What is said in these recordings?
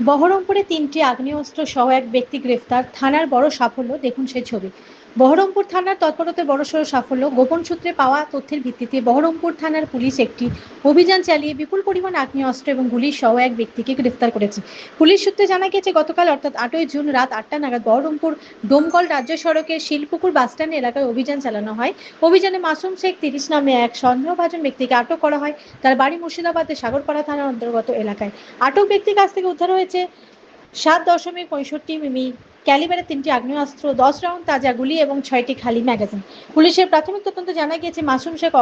বহরমপুরে ৩টি আগ্নেয়াস্ত্র সহ এক ব্যক্তি গ্রেফতার, থানার বড় সাফল্য। দেখুন সেই ছবি। বহরমপুর থানার তৎপরতায় বড়সড় সাফল্য। গোপন সূত্রে পাওয়া তথ্যের ভিত্তিতে বহরমপুর থানার পুলিশ একটি অভিযান চালিয়ে বিপুল পরিমাণ আগ্নেয়াস্ত্র এবং গুলি সহ এক ব্যক্তিকে গ্রেফতার করেছে। পুলিশ সূত্রে জানা গেছে, গতকাল অর্থাৎ ৮ই জুন রাত ৮টা নাগাদ বহরমপুর ডোমকল রাজ্য সড়কের শিলপুকুর বাসস্ট্যান্ড এলাকায় অভিযান চালানো হয়। অভিযানে মাসুম শেখ ৩০ নামে এক সন্দেহভাজন ব্যক্তিকে আটক করা হয়। তার বাড়ি মুর্শিদাবাদের সাগরপাড়া থানার অন্তর্গত এলাকায়। আটক ব্যক্তির কাছ থেকে উদ্ধার হয়েছে ৭.৬৫ মিমি ক্যালিবারের ৩টি আগ্নেয়াস্ত্র, ১০ রাউন্ড তাজা গুলি এবং ৬টি খালি ম্যাগাজিন। পুলিশের প্রাথমিক তদন্তে জানা গিয়েছে, মাসুম শেখ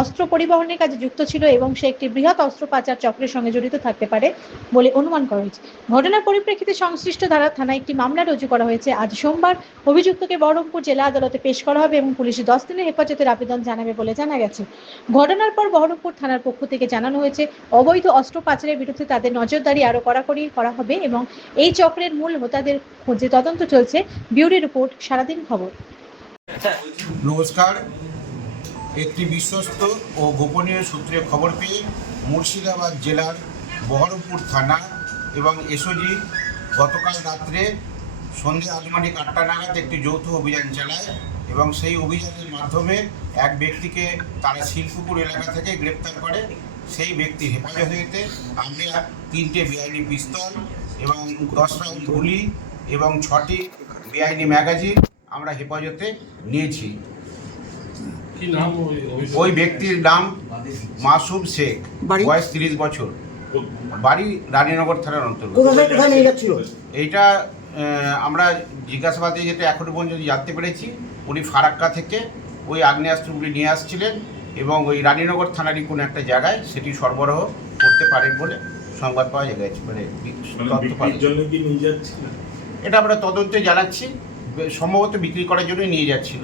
অস্ত্র পরিবহনের কাজে যুক্ত ছিল এবং সে একটি বৃহৎ অস্ত্র পাচার চক্রের সঙ্গে জড়িত থাকতে পারে বলে অনুমান করা হয়েছে। ঘটনার পরিপ্রেক্ষিতে সংশ্লিষ্ট ধারা থানায় একটি মামলা রুজু করা হয়েছে। আজ সোমবার অভিযুক্তকে বহরমপুর জেলা আদালতে পেশ করা হবে এবং পুলিশ ১০ দিনের হেফাজতের আবেদন জানাবে বলে জানা গেছে। ঘটনার পর বহরমপুর থানার পক্ষ থেকে জানানো হয়েছে, অবৈধ অস্ত্র পাচারের বিরুদ্ধে তাদের নজরদারি আরও কড়াকড়ি করা হবে এবং এই চক্রের মূল হোতাদের খোঁজে তদন্ত চলছে। ব্যুরো রিপোর্ট, সারাদিন খবর। নমস্কার। একটি বিশ্বস্ত ও গোপনীয় সূত্রে খবর পেয়ে মুর্শিদাবাদ জেলার বহরমপুর থানা এবং এসওজি গতকাল রাত্রে সন্ধ্যে আনুমানিক ৮টা নাগাদ একটি যৌথ অভিযান চালায় এবং সেই অভিযানের মাধ্যমে এক ব্যক্তিকে তারা শিলপুকুর এলাকা থেকে গ্রেপ্তার করে। সেই ব্যক্তির হেফাজতে আমরা 3টে বেআইনি পিস্তল এবং 10 রাউন্ড গুলি এবং 6টি বেআইনি ম্যাগাজিন আমরা হেফাজতে নিয়েছি। ওই ব্যক্তির নাম মাসুম শেখ, বয়স 30 বছর, বাড়ি রানীনগর থানার অন্তর্গত। এইটা আমরা জিজ্ঞাসাবাদে যেটা এখনো পর্যন্ত জানতে পেরেছি, উনি ফারাক্কা থেকে ওই আগ্নেয়াস্ত্রগুলি নিয়ে আসছিলেন এবং ওই রানীনগর থানারই কোনো একটা জায়গায় সেটি সরবরাহ করতে পারেন বলে সংবাদ পাওয়া গেছে, মানে তথ্য পাওয়া গেছে। এটা আমরা তদন্তে জানাচ্ছি, সম্ভবত বিক্রি করার জন্যই নিয়ে যাচ্ছিল।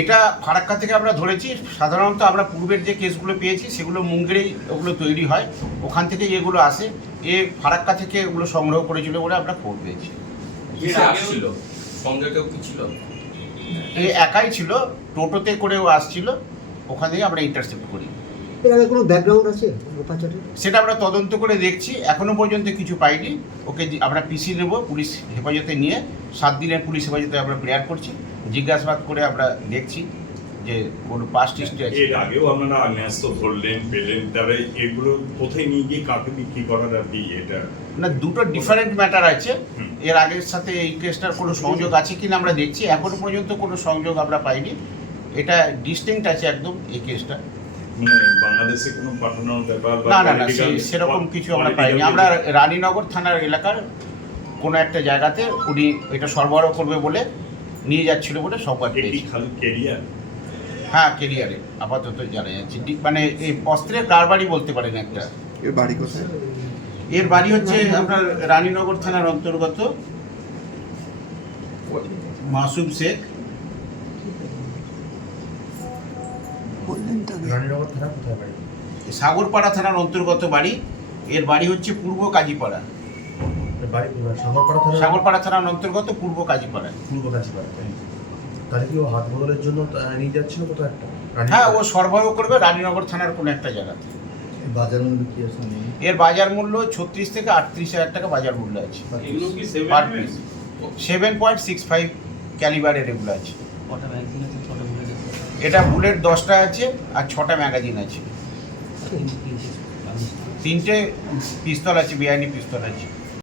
এটা ফারাক্কা থেকে আমরা ধরেছি। সাধারণত আমরা পূর্বের যে কেসগুলো পেয়েছি সেগুলো মুঙ্গেরেই ওগুলো তৈরি হয়, ওখান থেকে এগুলো আসে। ফারাক্কা থেকে ওগুলো সংগ্রহ করেছিল বলে আমরা খবর পেয়েছি। একাই ছিল, টোটোতে করেও আসছিল, ওখান থেকে আমরা ইন্টারসেপ্ট করি। কোনো ব্যাকগ্রাউন্ড আছে সেটা আমরা তদন্ত করে দেখছি, এখনো পর্যন্ত কিছু পাইনি। ওকে আমরা পিসি নেব, পুলিশ হেফাজতে নিয়ে 7 দিনের পুলিশ হেফাজতে আমরা প্রেয়ার করছি। জিজ্ঞাসাবাদ করে আমরা দেখছি যে কোনো পাস্ট হিস্ট্রি আছে। এর আগেও আপনারা আগ্নেয়াস্ত্র ধরলেন, পেলেন, তবে এগুলো কোথায় নিয়ে গিয়ে কাকে বিক্রি করার আর কি? এটা না, দুটো ডিফারেন্ট ম্যাটার আছে। এর আগের সাথে এই কেসটার কোনো সংযোগ আছে কিনা আমরা দেখছি, এখনো পর্যন্ত কোনো সংযোগ আমরা পাইনি। এটা ডিস্টিংক্ট আছে একদম এই কেসটা। মানে বাংলাদেশে কোনো পাঠানোর ব্যাপার না না না, সেরকম কিছু আমরা পাইনি। আমরা রানীনগর থানার এলাকার কোনো একটা জায়গাতে উনি এটা সরবরাহ করবে বলে নিয়ে যাচ্ছিল বলে সংবাদ পেয়েছি। হ্যাঁ, কেরিয়ারে আপাতত জানা যাচ্ছে। মানে এই অস্ত্রের কারবারি বলতে পারেন একটা। এর বাড়ি কোথায়? এর বাড়ি হচ্ছে আপনার রানীনগর থানার অন্তর্গত। মাসুম শেখ। সাগরপাড়া থানার অন্তর্গত বাড়ি। এর বাড়ি হচ্ছে পূর্ব কাজীপাড়া। সাগরপাড়া থানার অন্তর্গত পূর্ব কাজীপাড়া। তাহলে কি ও হাত বদলের জন্য নিয়ে যাচ্ছিল কোথাও একটা? হ্যাঁ, ও সরবরাহ করবে রানীনগর থানার কোনো একটা জায়গাতে। বাজার মূল্য কি আছে? এর বাজার মূল্য 36 থেকে 38 হাজার টাকা বাজার মূল্য আছে। 7.65 ক্যালিবারের এগুলো আছে। এটা বুলেট 10টা আছে আর 6টা ম্যাগাজিন আছে। 3টে পিস্তল আছে, বেআইনি পিস্তল আছে।